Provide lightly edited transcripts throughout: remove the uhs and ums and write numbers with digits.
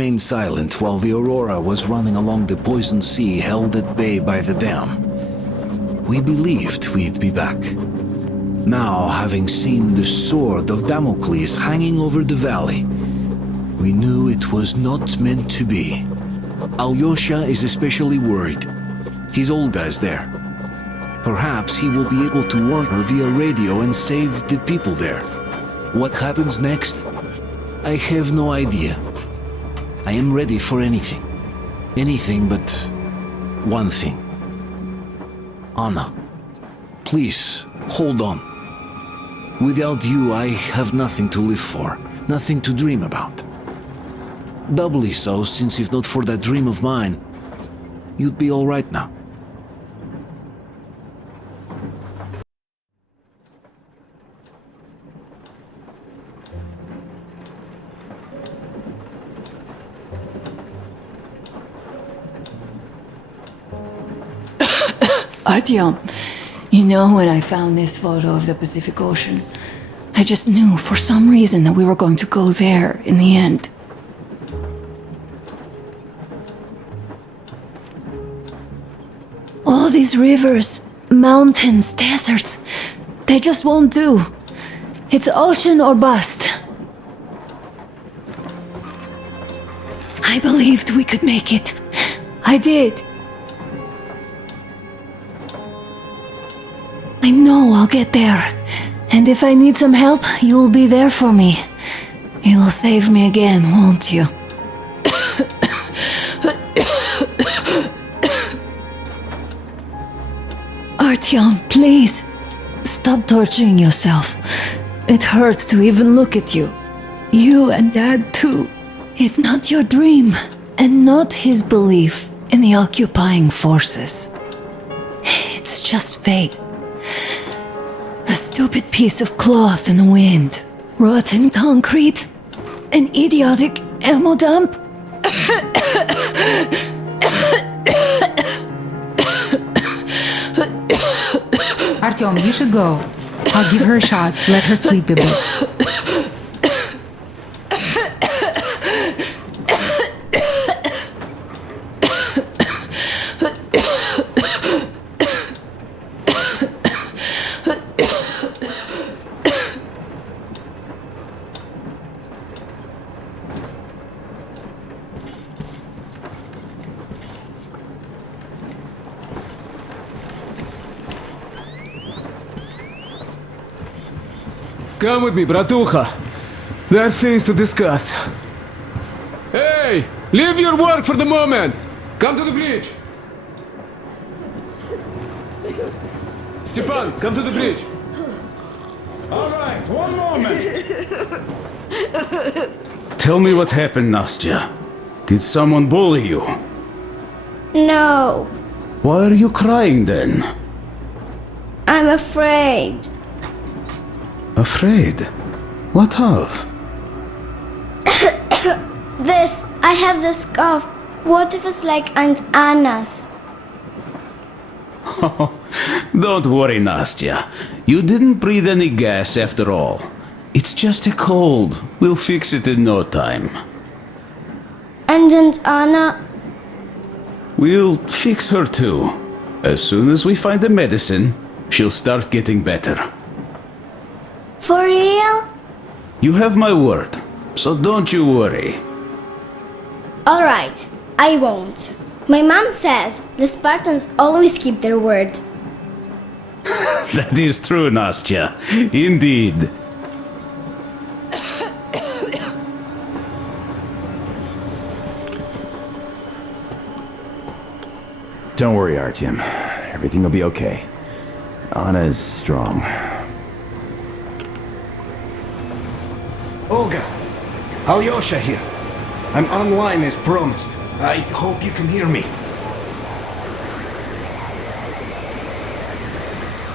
remained silent while the Aurora was running along the poison sea held at bay by the dam. We believed we'd be back. Now, having seen the sword of Damocles hanging over the valley, we knew it was not meant to be. Alyosha is especially worried. His Olga is there. Perhaps he will be able to warn her via radio and save the people there. What happens next? I have no idea. I am ready for anything. Anything but one thing. Anna, please, hold on. Without you, I have nothing to live for, nothing to dream about. Doubly so, since if not for that dream of mine, you'd be all right now. Artyom, you know, when I found this photo of the Pacific Ocean, I just knew for some reason that we were going to go there in the end. All these rivers, mountains, deserts, they just won't do. It's ocean or bust. I believed we could make it. I did. I know I'll get there. And if I need some help, you'll be there for me. You'll save me again, won't you? Artyom, please, stop torturing yourself. It hurts to even look at you. You and Dad too. It's not your dream, and not his belief in the occupying forces. It's just fate. A stupid piece of cloth in the wind, rotten concrete, an idiotic ammo dump. Artyom, you should go. I'll give her a shot. Let her sleep a bit. Come with me, bratucha. There are things to discuss. Hey! Leave your work for the moment! Come to the bridge! Stepan, come to the bridge! Alright, one moment! Tell me what happened, Nastya. Did someone bully you? No, Why are you crying then? I'm afraid. Afraid? What of? I have this cough. What if it's like Aunt Anna's? Don't worry, Nastya. You didn't breathe any gas after all. It's just a cold. We'll fix it in no time. And Aunt Anna? We'll fix her too. As soon as we find the medicine, she'll start getting better. For real? You have my word, so don't you worry. Alright, I won't. My mom says the Spartans always keep their word. That is true, Nastya. Indeed. Don't worry, Artyom. Everything will be okay. Anna is strong. Olga, Alyosha here. I'm online as promised. I hope you can hear me.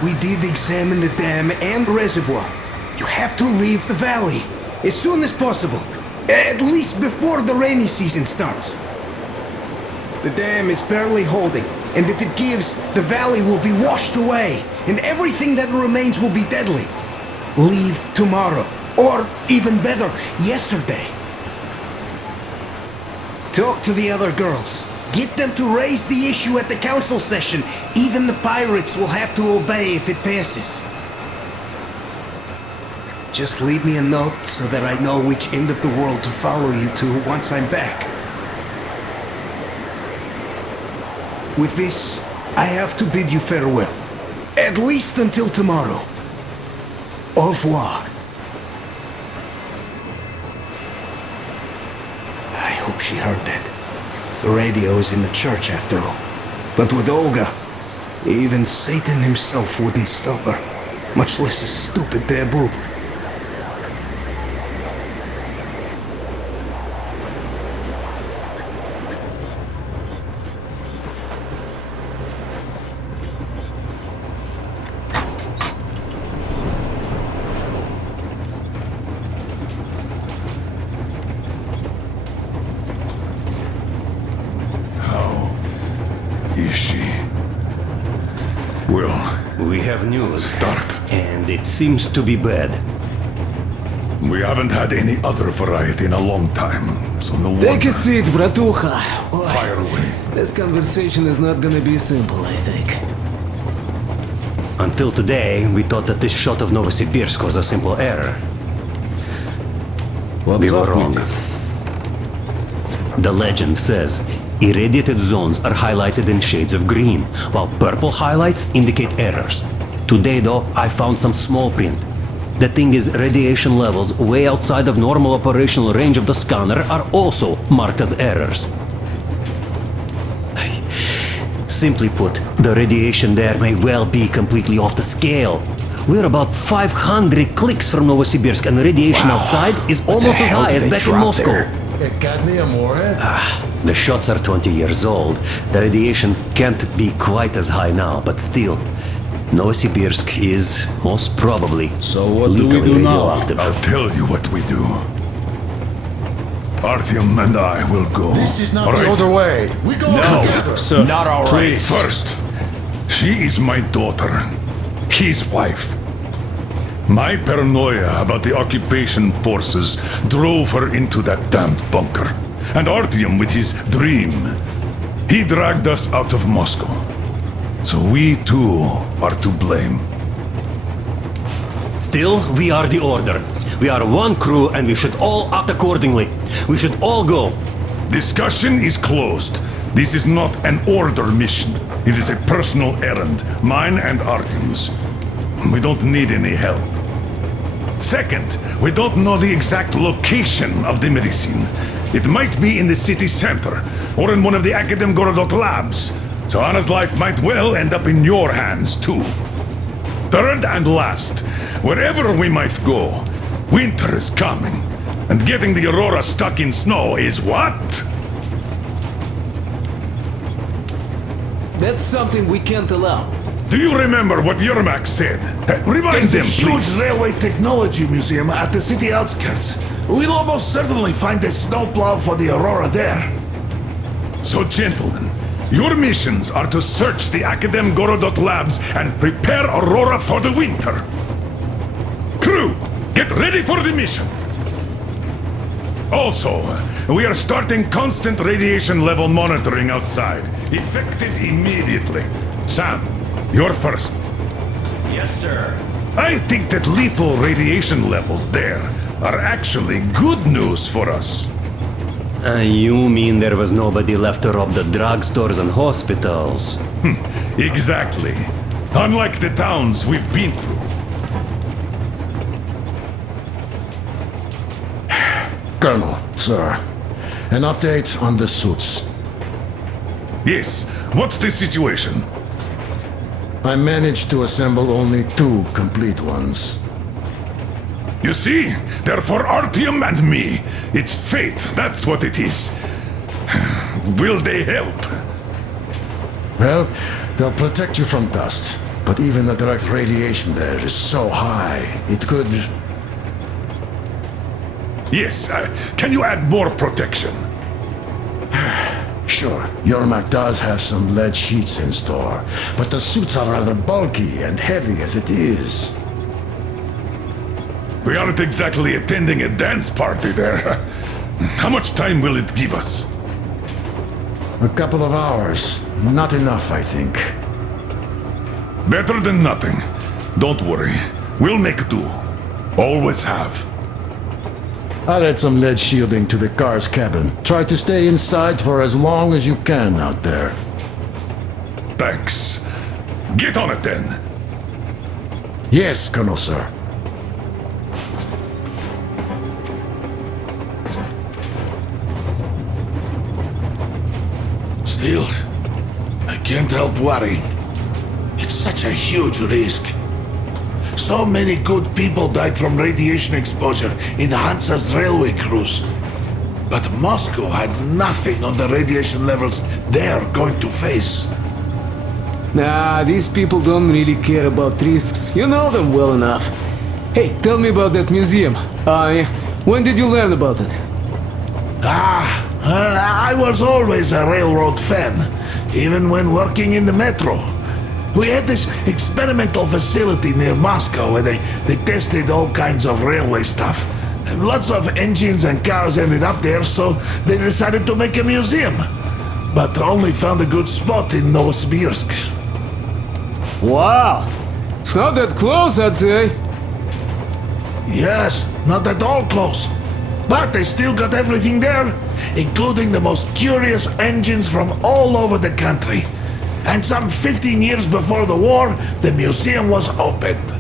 We did examine the dam and reservoir. You have to leave the valley as soon as possible. At least before the rainy season starts. The dam is barely holding, and if it gives, the valley will be washed away, and everything that remains will be deadly. Leave tomorrow, or even better, yesterday. Talk to the other girls. Get them to raise the issue at the council session. Even the pirates will have to obey if it passes. Just leave me a note so that I know which end of the world to follow you to once I'm back. With this, I have to bid you farewell. At least until tomorrow. Au revoir. I hope she heard that. The radio is in the church after all. But with Olga, even Satan himself wouldn't stop her. Much less a stupid taboo. Is she? Well, We have news, start. and it seems to be bad. We haven't had any other variety in a long time, so no Take wonder. a seat, Bratucha. Ой, Fire away. this conversation is not gonna be simple, I think. Until today, we thought that this shot of Novosibirsk was a simple error. What's We were up wrong. with it? The legend says irradiated zones are highlighted in shades of green, while purple highlights indicate errors. Today, though, I found some small print. The thing is, radiation levels way outside of normal operational range of the scanner are also marked as errors. Simply put, the radiation there may well be completely off the scale. We're about 500 clicks from Novosibirsk, and the radiation outside is almost as high as back in Moscow. Cadmium warhead? The shots are 20 years old. The radiation can't be quite as high now, but still, Novosibirsk is most probably So what do we lethally do now? radioactive. I'll tell you what we do. Artyom and I will go. This is not All the right? other way. We go together. Sir, Not all right. please. First, she is my daughter, his wife. My paranoia about the occupation forces drove her into that damned bunker. And Artyom with his dream. He dragged us out of Moscow. So we too are to blame. Still, we are the Order. We are one crew, and we should all act accordingly. We should all go. Discussion is closed. This is not an order mission. It is a personal errand, mine and Artyom's. We don't need any help. Second, we don't know the exact location of the medicine. It might be in the city center, or in one of the Akademgorodok labs. So Anna's life might well end up in your hands, too. Third and last, wherever we might go, winter is coming. And getting the Aurora stuck in snow is what? That's something we can't allow. Do you remember what Yermak said? Remind There's a them, huge please. railway technology museum at the city outskirts. We'll almost certainly find a snowplow for the Aurora there. So, gentlemen, your missions are to search the Akademgorodok labs and prepare Aurora for the winter. Crew, get ready for the mission. Also, we are starting constant radiation level monitoring outside, effective immediately. Sam, you're first. Yes, sir. I think that lethal radiation levels there are actually good news for us. You mean there was nobody left to rob the drugstores and hospitals? Exactly. Unlike the towns we've been through. Colonel, sir, an update on the suits. Yes, what's the situation? I managed to assemble only 2 complete ones. You see, they're for Artyom and me. It's fate, that's what it is. Will they help? Well, they'll protect you from dust. But even the direct radiation there is so high, it could... Yes, can you add more protection? Sure, Yermak does have some lead sheets in store, but the suits are rather bulky and heavy as it is. We aren't exactly attending a dance party there. How much time will it give us? A couple of hours. Not enough, I think. Better than nothing. Don't worry. We'll make do. Always have. I'll add some lead shielding to the car's cabin. Try to stay inside for as long as you can out there. Thanks. Get on it then. Yes, Colonel, sir. Still, I can't help worrying. It's such a huge risk. So many good people died from radiation exposure in Hansa's railway crews. But Moscow had nothing on the radiation levels they're going to face. Nah, these people don't really care about risks. You know them well enough. Hey, tell me about that museum. When did you learn about it? I was always a railroad fan, even when working in the metro. We had this experimental facility near Moscow where they tested all kinds of railway stuff. Lots of engines and cars ended up there, so they decided to make a museum. But only found a good spot in Novosibirsk. Wow! It's not that close, I'd say. Yes, not at all close. But they still got everything there, including the most curious engines from all over the country. And some 15 years before the war, the museum was opened.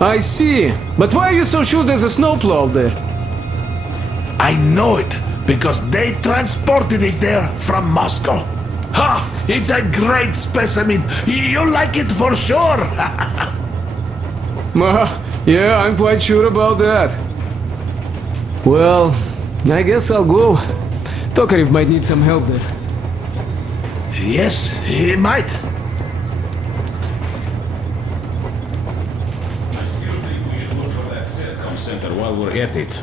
I see. But why are you so sure there's a snowplow there? I know it, because they transported it there from Moscow. Ha! It's a great specimen. You'll like it for sure. Yeah, I'm quite sure about that. Well, I guess I'll go. Tokarev might need some help there. Yes, he might. I still think we should look for that SATCOM center while we're at it.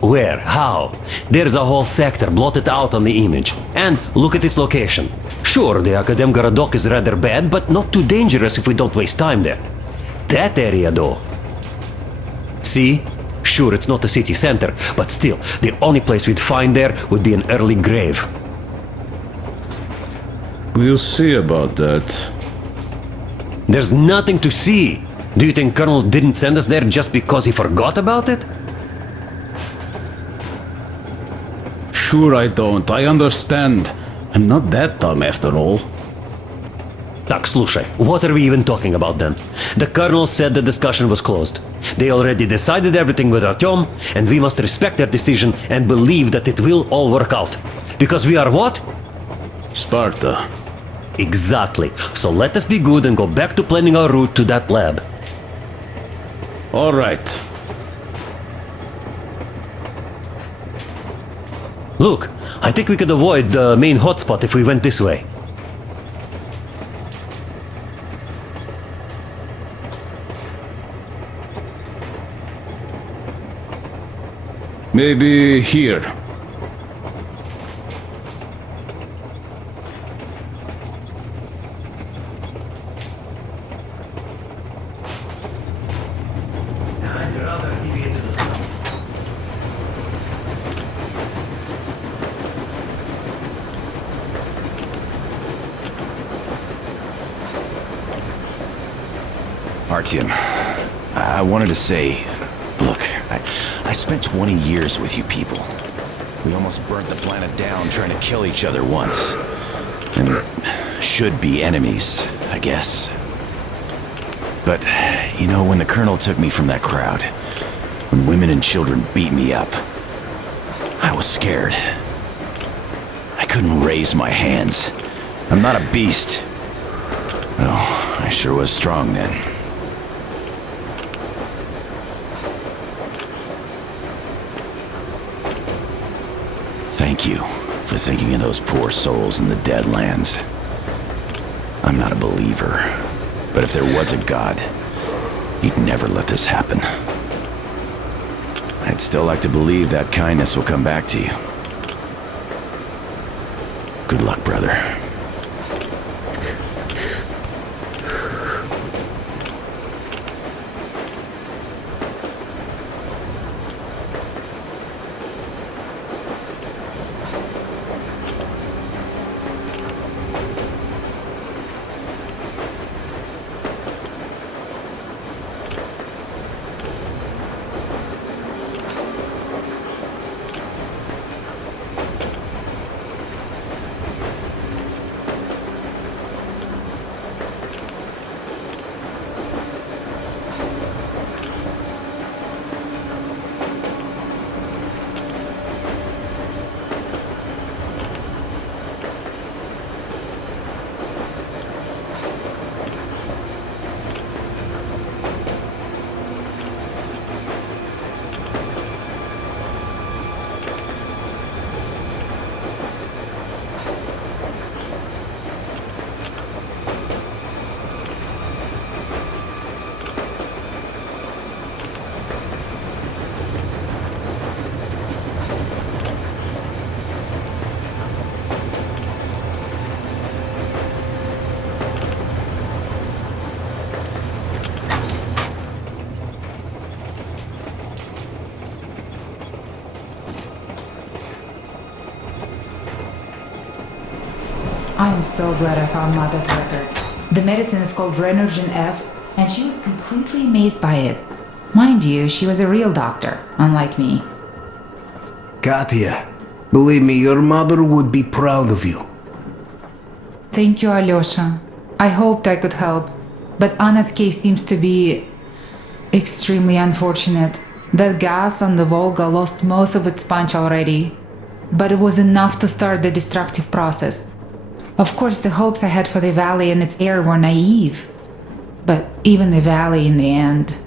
Where? How? There's a whole sector blotted out on the image. And look at its location. Sure, the Akademgorodok is rather bad, but not too dangerous if we don't waste time there. That area, though. See? Sure, it's not the city center, but still, the only place we'd find there would be an early grave. We'll see about that. There's nothing to see. Do you think Colonel didn't send us there just because he forgot about it? Sure I don't. I understand. I'm not that dumb after all. Tak, слушай, what are we even talking about then? The Colonel said the discussion was closed. They already decided everything with Artyom, and we must respect their decision and believe that it will all work out. Because we are what? Sparta. Exactly. So let us be good and go back to planning our route to that lab. All right. Look, I think we could avoid the main hotspot if we went this way. Maybe here. Artyom, I wanted to say, look, I spent 20 years with you people. We almost burnt the planet down trying to kill each other once. And should be enemies, I guess. But, you know, when the Colonel took me from that crowd, when women and children beat me up, I was scared. I couldn't raise my hands. I'm not a beast. Well, I sure was strong then. Thank you for thinking of those poor souls in the Deadlands. I'm not a believer, but if there was a God, he'd never let this happen. I'd still like to believe that kindness will come back to you. Good luck, brother. I am so glad I found Mother's record. The medicine is called Renergen F, and she was completely amazed by it. Mind you, she was a real doctor, unlike me. Katya, believe me, your mother would be proud of you. Thank you, Alyosha. I hoped I could help, but Anna's case seems to be extremely unfortunate. That gas on the Volga lost most of its punch already, but it was enough to start the destructive process. Of course, the hopes I had for the valley and its air were naive, but even the valley in the end.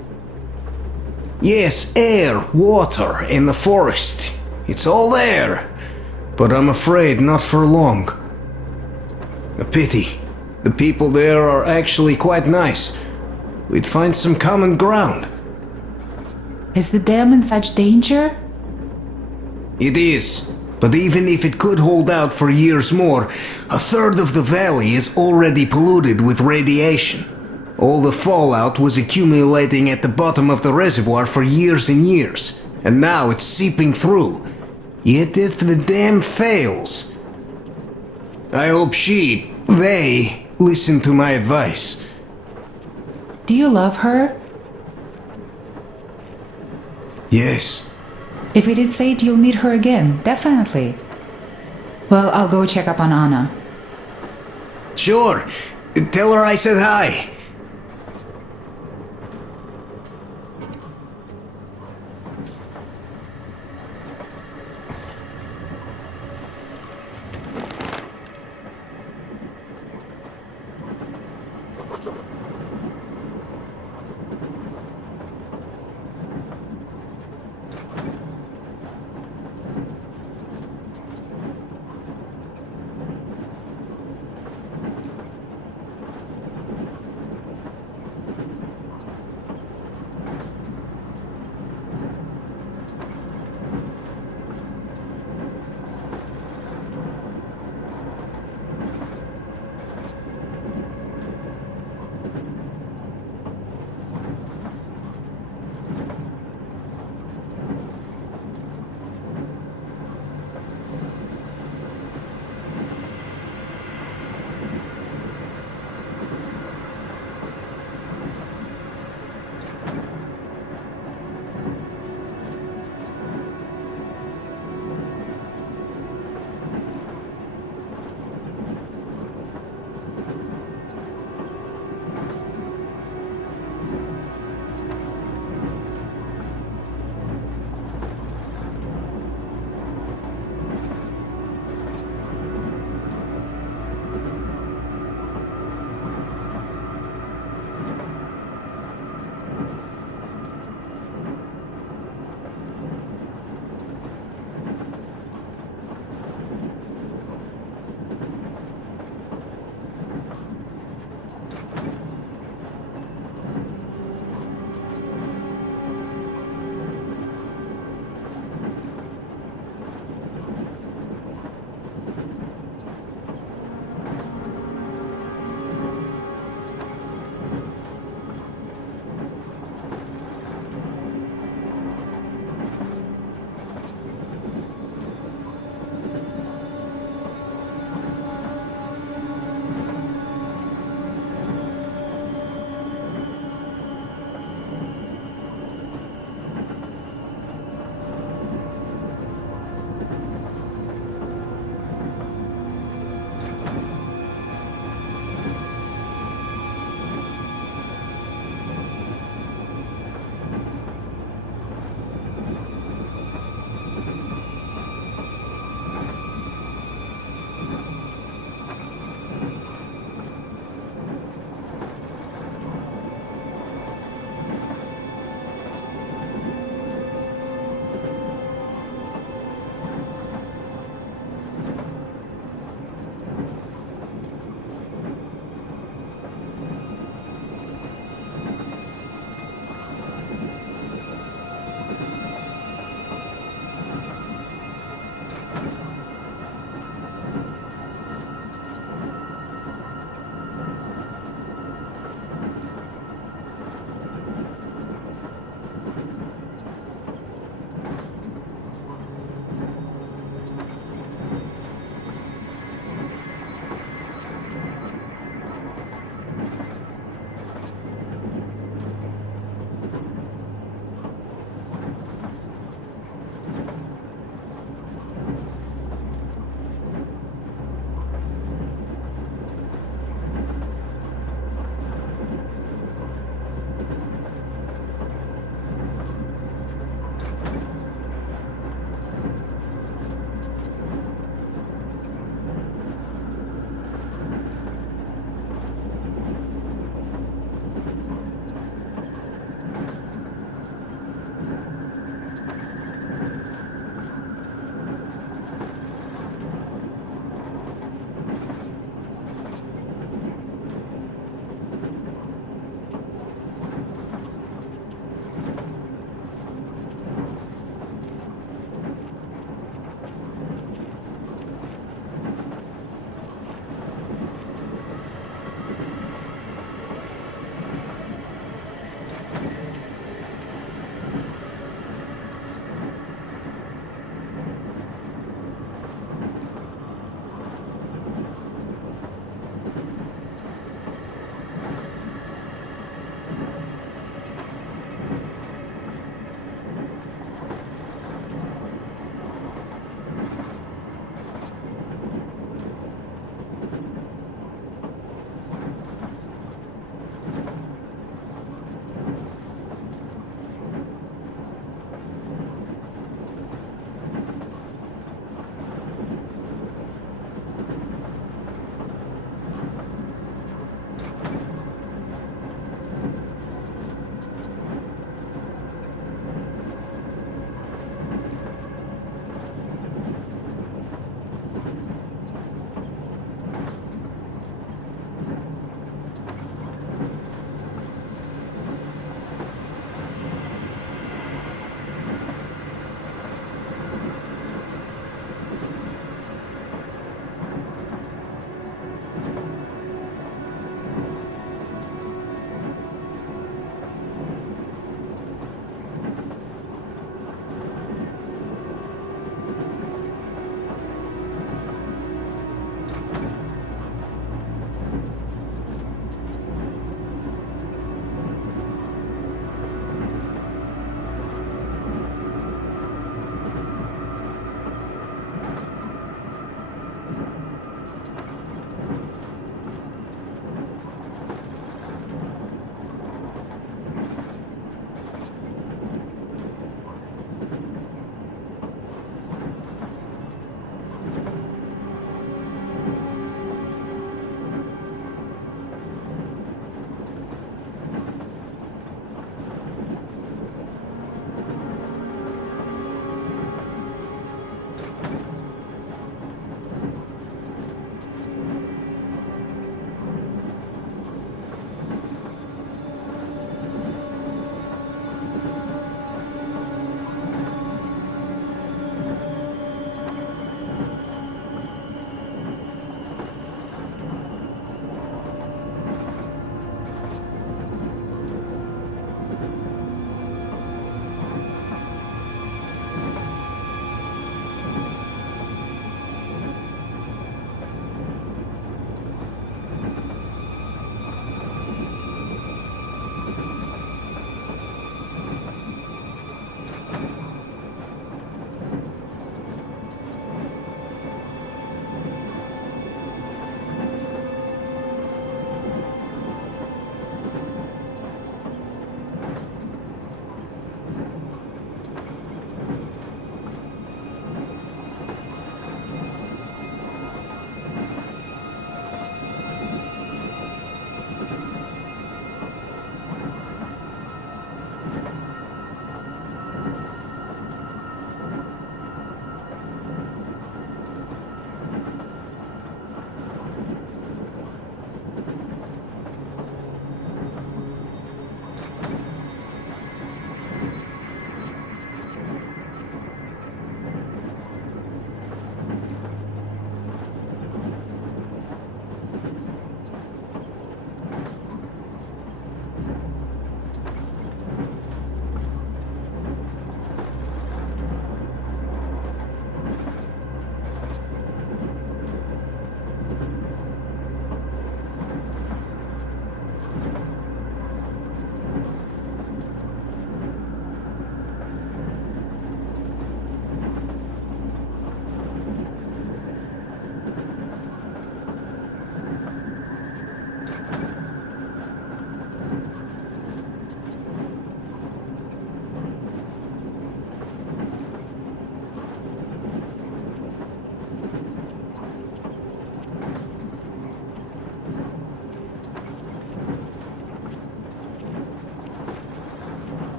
Yes, air, water, and the forest. It's all there. But I'm afraid not for long. A pity. The people there are actually quite nice. We'd find some common ground. Is the dam in such danger? It is. But even if it could hold out for years more, a third of the valley is already polluted with radiation. All the fallout was accumulating at the bottom of the reservoir for years and years, and now it's seeping through. Yet if the dam fails, I hope they listen to my advice. Do you love her? Yes. If it is fate, you'll meet her again, definitely. Well, I'll go check up on Anna. Sure. Tell her I said hi.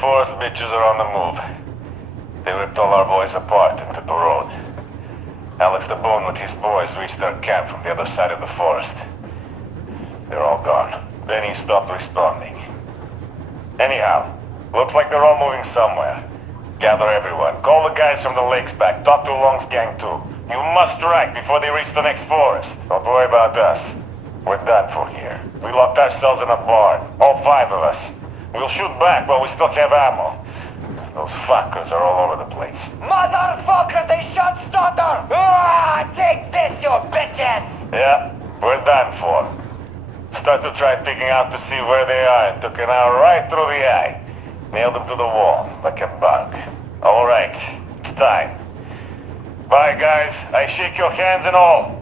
Forest bitches are on the move. They ripped all our boys apart and took the road. Alex the Bone with his boys reached their camp from the other side of the forest. They're all gone. Benny stopped responding. Anyhow, looks like they're all moving somewhere. Gather everyone. Call the guys from the lakes back. Talk to Long's gang too. You must strike before they reach the next forest. Don't worry about us. We're done for here. We locked ourselves in a barn. All 5 of us. We'll shoot back while we still have ammo. Those fuckers are all over the place. Motherfucker, they shot Stoddard! Ah, take this, you bitches! Yeah, we're done for. Start to try picking out to see where they are and took an hour right through the eye. Nailed them to the wall, like a bug. All right, it's time. Bye, guys. I shake your hands and all.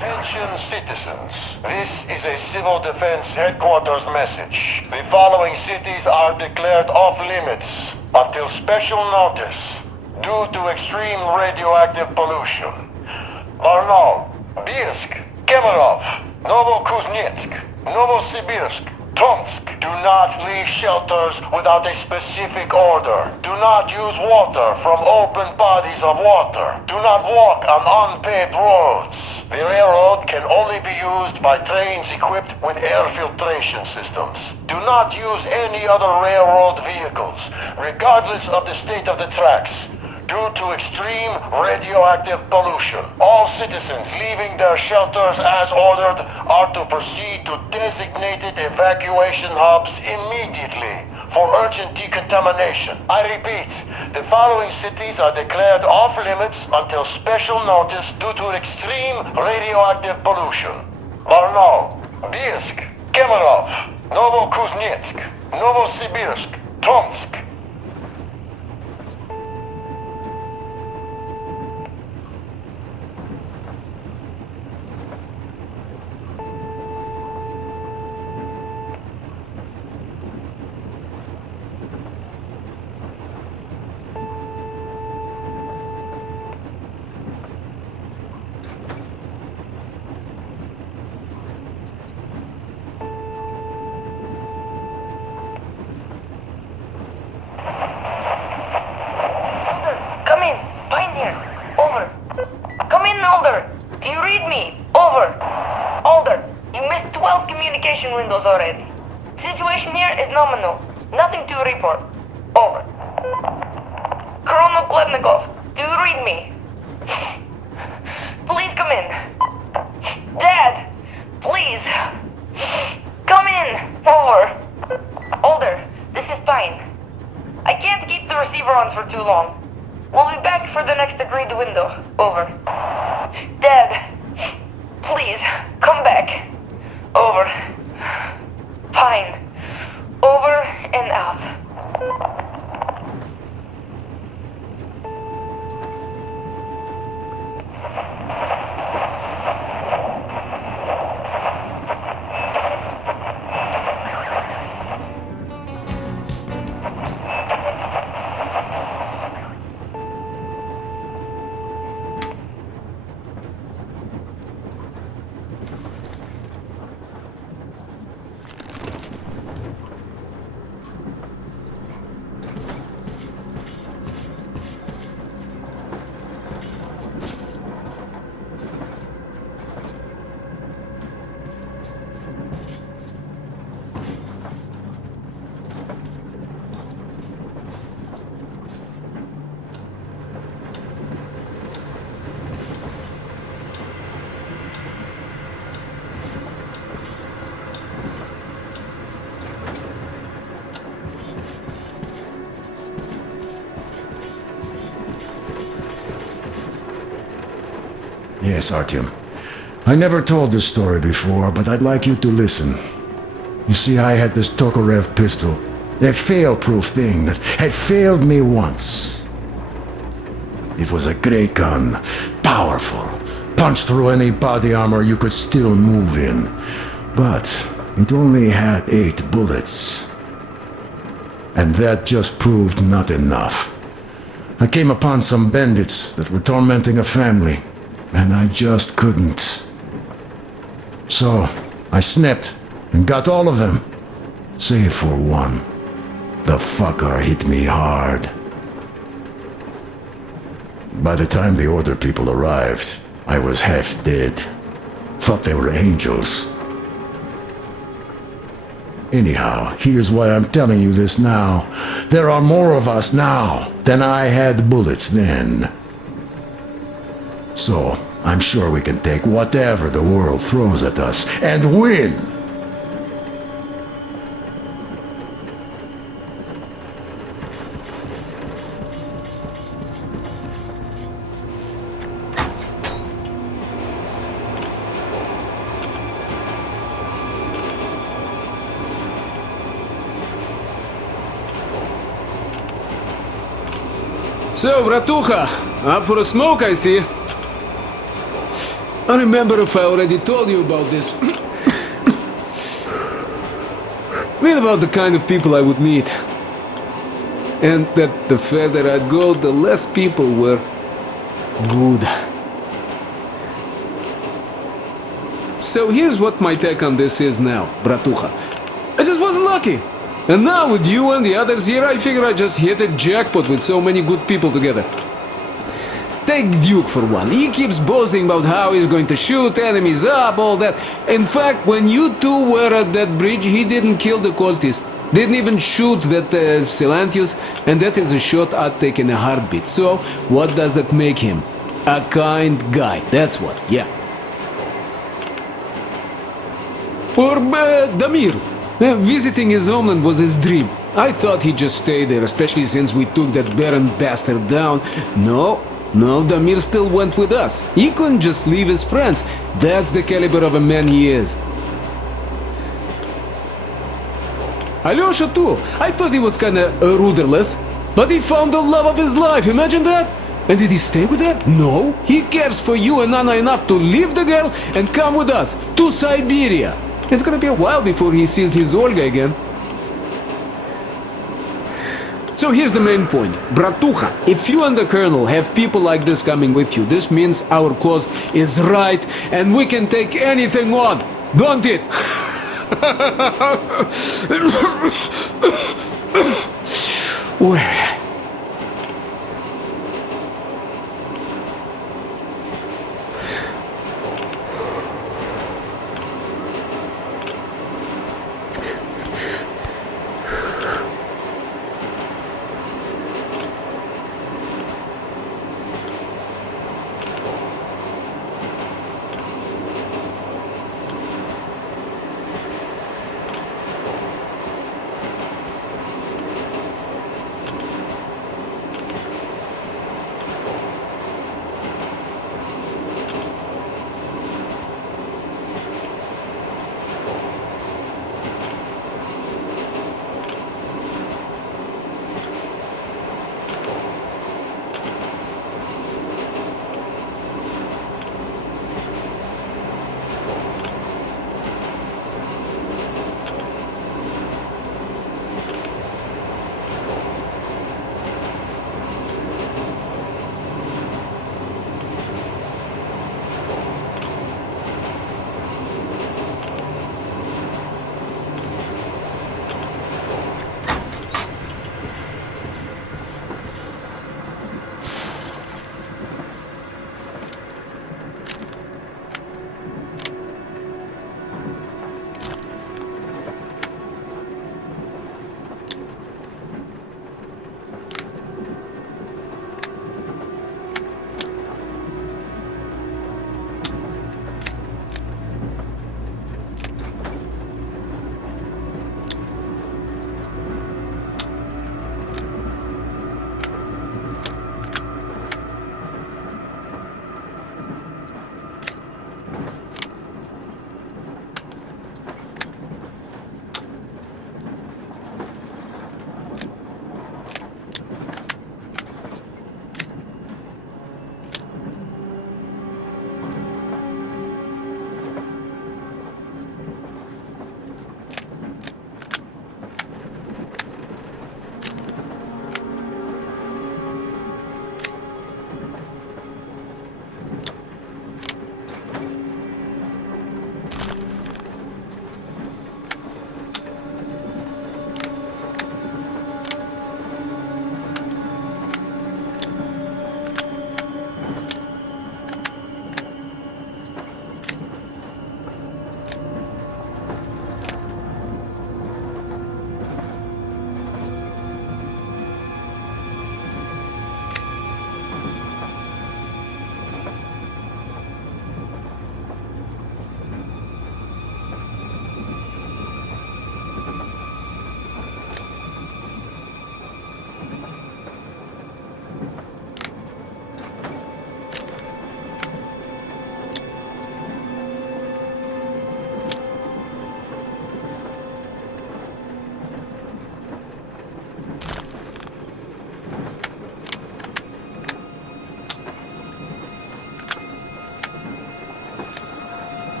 Attention citizens, this is a civil defense headquarters message. The following cities are declared off limits until special notice due to extreme radioactive pollution. Varnal, Birsk, Kemerov, Novokuznetsk, Novosibirsk, Tomsk. Do not leave shelters without a specific order. Do not use water from open bodies of water. Do not walk on unpaved roads. The railroad can only be used by trains equipped with air filtration systems. Do not use any other railroad vehicles, regardless of the state of the tracks, due to extreme radioactive pollution. All citizens leaving their shelters as ordered are to proceed to designated evacuation hubs immediately for urgent decontamination. I repeat, the following cities are declared off limits until special notice due to extreme radioactive pollution. Varnal, Birsk, Kemerov, Novokuznetsk, Novosibirsk, Tomsk. Do you read me? Over. Alder, you missed 12 communication windows already. Situation here is nominal. Nothing to report. Over. Colonel Klevnikov, do you read me? Please come in. Dad, please. Come in. Over. Alder, this is Pine. I can't keep the receiver on for too long. We'll be back for the next agreed window. Over. Dad, please, come back. Over. Pine. Over and out. Yes, Artyom. I never told this story before, but I'd like you to listen. You see, I had this Tokarev pistol. That fail-proof thing that had failed me once. It was a great gun. Powerful. Punched through any body armor you could still move in. But it only had 8 bullets. And that just proved not enough. I came upon some bandits that were tormenting a family. And I just couldn't. So, I snapped and got all of them. Save for one. The fucker hit me hard. By the time the Order people arrived, I was half dead. Thought they were angels. Anyhow, here's why I'm telling you this now. There are more of us now than I had bullets then. So, I'm sure we can take whatever the world throws at us and win! So, Bratucha, up for a smoke, I see. I remember if I already told you about this. Read about the kind of people I would meet. And that the further I'd go, the less people were good. So here's what my take on this is now, Bratucha. I just wasn't lucky. And now with you and the others here, I figure I just hit a jackpot with so many good people together. Take Duke for one. He keeps boasting about how he's going to shoot enemies up, all that. In fact, when you two were at that bridge, he didn't kill the cultist. Didn't even shoot that Silantius, and that is a shot I'd take in a heartbeat. So, what does that make him? A kind guy, that's what, yeah. Or Damir. Visiting his homeland was his dream. I thought he'd just stay there, especially since we took that Baron bastard down. No, Damir still went with us. He couldn't just leave his friends. That's the caliber of a man he is. Alyosha too. I thought he was kinda rudderless, but he found the love of his life, imagine that? And did he stay with her? No, he cares for you and Anna enough to leave the girl and come with us to Siberia. It's gonna be a while before he sees his Olga again. So here's the main point. Bratucha, if you and the Colonel have people like this coming with you, this means our cause is right and we can take anything on, don't it? Well...